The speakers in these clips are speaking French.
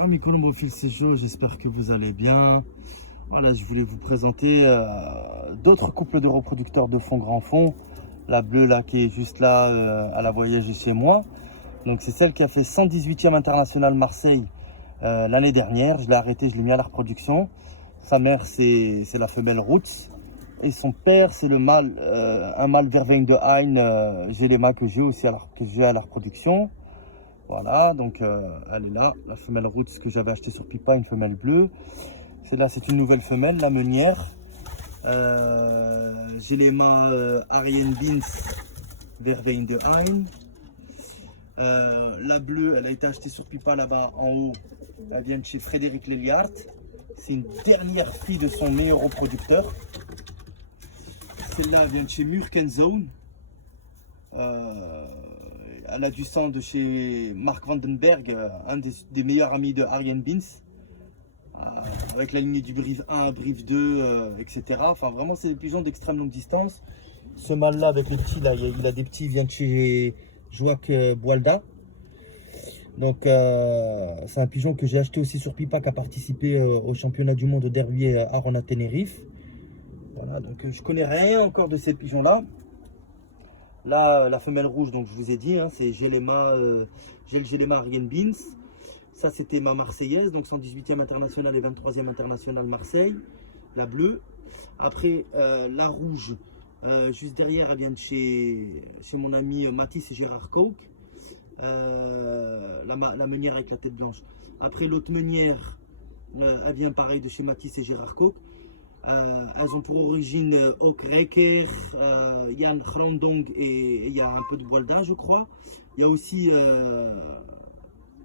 Amis colombophiles, c'est chaud, j'espère que vous allez bien. Voilà, je voulais vous présenter d'autres couples de reproducteurs de fond grand fond. La bleue là qui est juste là, elle a voyagé chez moi. Donc c'est celle qui a fait 118e international Marseille l'année dernière. Je l'ai arrêtée, je l'ai mis à la reproduction. Sa mère c'est la femelle Roots. Et son père c'est le mâle, un mâle Verveine de Hein, Gélema que j'ai aussi que j'ai à la reproduction. Voilà, donc elle est là, la femelle Roots que j'avais acheté sur Pipa, une femelle bleue. Celle-là, c'est une nouvelle femelle, la meunière. J'ai les mâts Arjen Beans, Verveine de Hein. La bleue, elle a été achetée sur Pipa là-bas en haut. Elle vient de chez Frédéric Leliart. C'est une dernière fille de son meilleur reproducteur. Celle-là, elle vient de chez Murkenzone. Elle a du sang de chez Mark Vandenberg, un des meilleurs amis de Arjen Beans. Avec la lignée du Brive 1, Brive 2, etc. Enfin, vraiment, c'est des pigeons d'extrême longue distance. Ce mâle-là, avec les petits, là, il a des petits, il vient de chez Joac Boalda. Donc, c'est un pigeon que j'ai acheté aussi sur Pipa, qui a participé au championnat du monde au derby Arona Tenerife. Voilà, donc je connais rien encore de ces pigeons-là. Là, la femelle rouge, donc je vous ai dit, hein, c'est Gélema Arjen Beans. Ça, c'était ma Marseillaise, donc 118e internationale et 23e internationale Marseille, la bleue. Après, la rouge, juste derrière, elle vient de chez mon ami Mathis et Gérard Coke. La meunière avec la tête blanche. Après, l'autre meunière, elle vient pareil de chez Mathis et Gérard Coke. Elles ont pour origine Okreker, Jan Grandong et il y a un peu de Boalda, je crois. Il y a aussi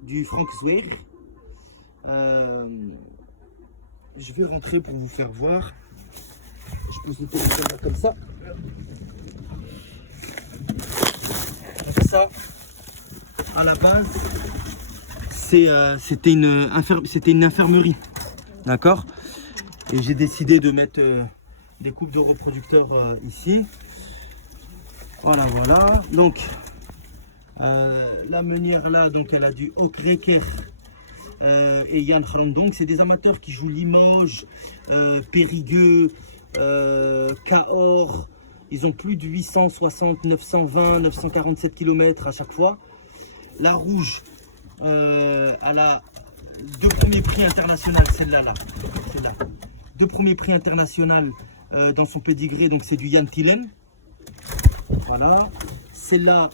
du Frank Zwer. Je vais rentrer pour vous faire voir. Je pose le téléphone là comme ça. Ça, à la base, c'était une infirmerie. D'accord? Et j'ai décidé de mettre des couples de reproducteurs ici. Voilà, voilà. Donc, la meunière là, donc elle a du Okreker et Jan Grandong. C'est des amateurs qui jouent Limoges, Périgueux, Cahors. Ils ont plus de 860, 920, 947 km à chaque fois. La rouge, elle a 2 premiers prix internationaux, celle-là. Celle-là. 2 premiers prix internationaux dans son pédigré, donc c'est du Jan Tillen. Voilà. Celle-là,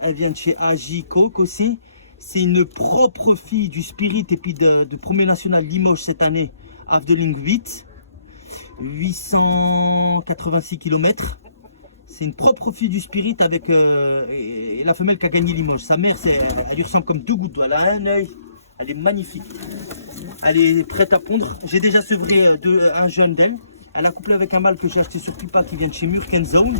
elle vient de chez AJ Coke aussi. C'est une propre fille du Spirit et puis de premier national Limoges cette année, Afdeling 8. 886 km. C'est une propre fille du Spirit avec et la femelle qui a gagné Limoges. Sa mère, elle lui ressemble comme 2 gouttes. Voilà, un œil. Elle est magnifique. Elle est prête à pondre. J'ai déjà sevré un jeune d'elle. Elle a couplé avec un mâle que j'ai acheté sur Pipa qui vient de chez Murkenzone.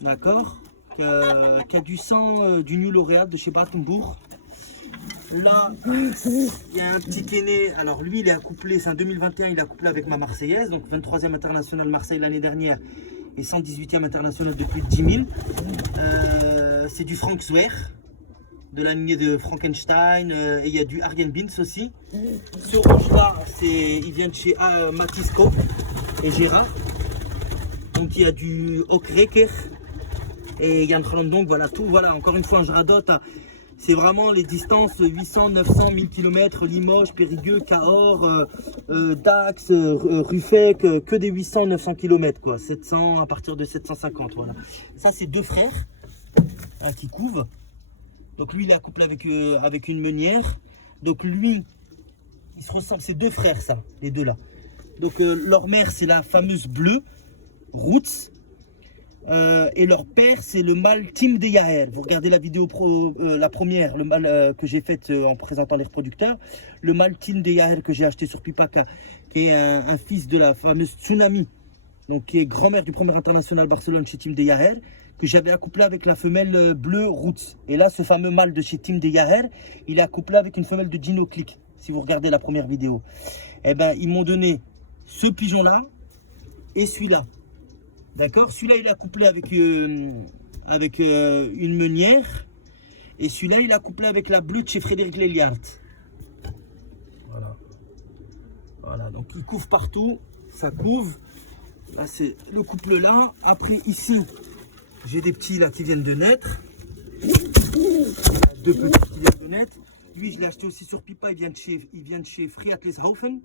D'accord. Qui a du sang du nu lauréat de chez Battenbourg. Là, il y a un petit aîné. Alors lui, il est accouplé. C'est en 2021. Il est accouplé avec ma Marseillaise. Donc 23e international Marseille l'année dernière. Et 118e international de plus de 10 000. C'est du Frank Zwer, de la lignée de Frankenstein, et il y a du Arjen Beans aussi. Ce rouge là, il vient de chez Mathis Cope et Gérard. Donc il y a du Okreker et Jan Grandong, voilà tout. Voilà, encore une fois, je radote. Hein. C'est vraiment les distances 800, 900, 1000 km, Limoges, Périgueux, Cahors, Dax, Ruffec, que des 800, 900 km, quoi. 700 à partir de 750, voilà. Ça, c'est 2 frères hein, qui couvent. Donc lui, il est accouplé avec une meunière. Donc lui, il se ressemble, c'est 2 frères, ça, les deux là. Donc leur mère, c'est la fameuse bleue, Roots. Et leur père, c'est le mâle Tim de Yaher. Vous regardez la vidéo la première, le mâle que j'ai faite en présentant les reproducteurs. Le mâle Tim de Yaher que j'ai acheté sur Pipaka, qui est un fils de la fameuse Tsunami, donc qui est grand-mère du premier international Barcelone chez Tim de Yaher, que j'avais accouplé avec la femelle bleue Roots. Et là, ce fameux mâle de chez Tim de Yaher, il est accouplé avec une femelle de Gino Click, si vous regardez la première vidéo. Eh ben, ils m'ont donné ce pigeon-là et celui-là. D'accord, celui-là il est accouplé avec une meunière et celui-là il est accouplé avec la bleue de chez Frédéric Leliart. Voilà, donc il couvre partout, ça couvre. Là c'est le couple là. Après ici, j'ai des petits là qui viennent de naître. Deux petits qui viennent de naître. Lui je l'ai acheté aussi sur Pipa, il vient de chez Friedrichshafen.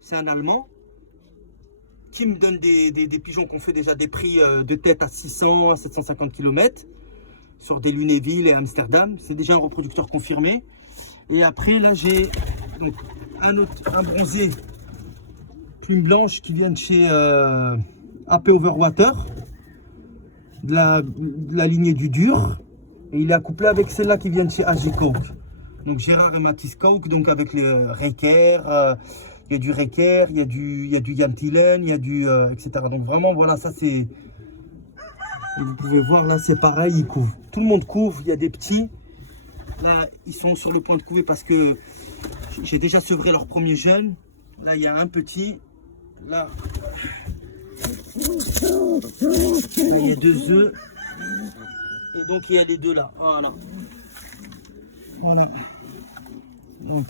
C'est un Allemand qui me donne des pigeons qu'on fait déjà des prix de tête à 600 à 750 km sur des Lunéville et Amsterdam. C'est déjà un reproducteur confirmé. Et après là j'ai donc un bronzé plume blanche qui vient de chez AP Overwater, de la lignée du dur. Et il est accouplé avec celle-là qui vient de chez AG Coke. Donc Gérard et Mathis Coke, donc avec le Reker, il y a du Reker, il y a du Yantilen, il y a du etc. Donc vraiment voilà, ça c'est, vous pouvez voir là c'est pareil, ils couvrent. Tout le monde couvre, il y a des petits. Là ils sont sur le point de couver parce que j'ai déjà sevré leur premier jeune. Là il y a un petit. Là il y a 2 œufs. Et donc il y a les deux là. Voilà. Voilà. Donc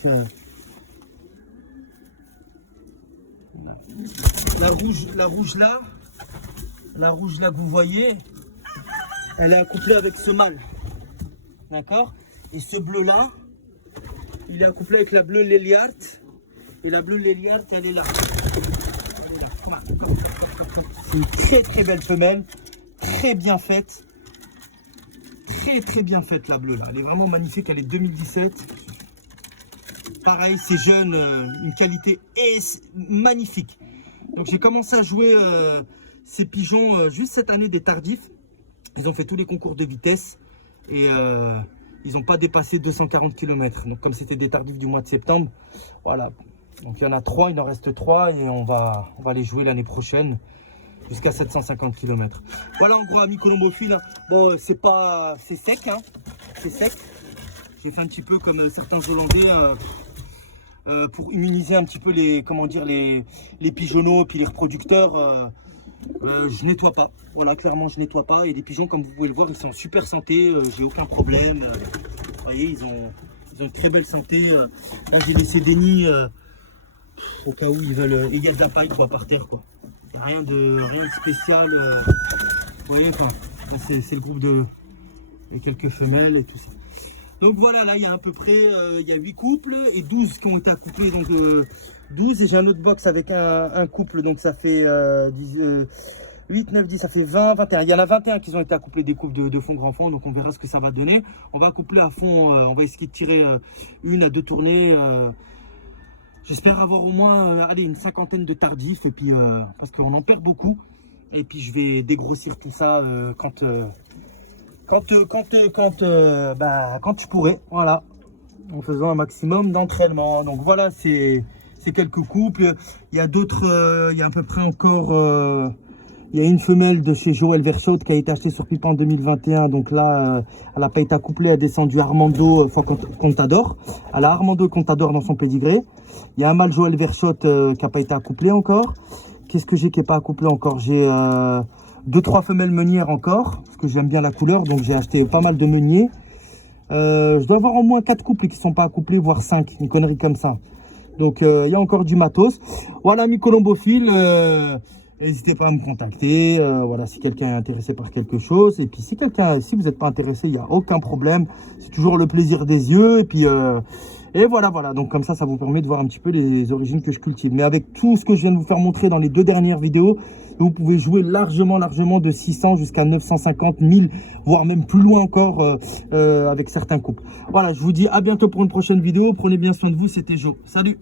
la rouge là que vous voyez, elle est accouplée avec ce mâle. D'accord? Et ce bleu là, il est accouplé avec la bleue Léliard. Et la bleue Léliard, elle est là. Elle est là. C'est une très très belle femelle, très bien faite. Très bien faite la bleue là. Elle est vraiment magnifique, elle est 2017. Pareil, c'est jeune, une qualité magnifique. Donc j'ai commencé à jouer ces pigeons juste cette année des tardifs. Ils ont fait tous les concours de vitesse et ils n'ont pas dépassé 240 km. Donc comme c'était des tardifs du mois de septembre, voilà. Donc il y en a 3, il en reste 3 et on va les jouer l'année prochaine jusqu'à 750 km. Voilà en gros amis colombophiles. Bon c'est sec, hein. C'est sec. J'ai fait un petit peu comme certains Hollandais pour immuniser un petit peu les pigeonneaux puis les reproducteurs. Je nettoie pas, voilà, clairement je nettoie pas. Et les pigeons, comme vous pouvez le voir, ils sont en super santé, j'ai aucun problème. Vous voyez, ils ont une très belle santé. Là j'ai laissé des nids au cas où ils veulent. Il y a de la paille quoi par terre quoi. Il n'y a rien de spécial. Vous voyez, enfin, c'est le groupe de quelques femelles et tout ça. Donc voilà, là il y a à peu près il y a 8 couples et 12 qui ont été accouplés, donc 12, et j'ai un autre box avec un couple, donc ça fait 8, 9, 10, ça fait 20, 21. Il y en a 21 qui ont été accouplés des couples de fond grand fond, donc on verra ce que ça va donner. On va accoupler à fond, on va essayer de tirer 1 à 2 tournées. J'espère avoir au moins allez, une cinquantaine de tardifs, et puis parce qu'on en perd beaucoup. Et puis je vais dégrossir tout ça quand je pourrai, voilà, en faisant un maximum d'entraînement. Donc voilà, c'est quelques couples. Il y a d'autres, il y a à peu près encore, il y a une femelle de chez Joël Verschot qui a été achetée sur Pipa en 2021. Donc là, elle n'a pas été accouplée, elle a descendu Armando Contador. Elle a Armando Contador dans son pédigré. Il y a un mâle Joël Verschot qui n'a pas été accouplé encore. Qu'est-ce que j'ai qui n'est pas accouplé encore? J'ai 2-3 femelles meunières encore, parce que j'aime bien la couleur, donc j'ai acheté pas mal de meuniers. Je dois avoir au moins 4 couples qui ne sont pas accouplés, voire 5, une connerie comme ça. Donc il y a encore du matos. Voilà, amis colombophiles, n'hésitez pas à me contacter, voilà, si quelqu'un est intéressé par quelque chose. Et puis si vous n'êtes pas intéressé, il n'y a aucun problème. C'est toujours le plaisir des yeux. Et puis voilà. Donc comme ça vous permet de voir un petit peu les origines que je cultive. Mais avec tout ce que je viens de vous faire montrer dans les 2 dernières vidéos, vous pouvez jouer largement de 600 jusqu'à 950, 1000, voire même plus loin encore avec certains couples. Voilà, je vous dis à bientôt pour une prochaine vidéo. Prenez bien soin de vous, c'était Jo. Salut!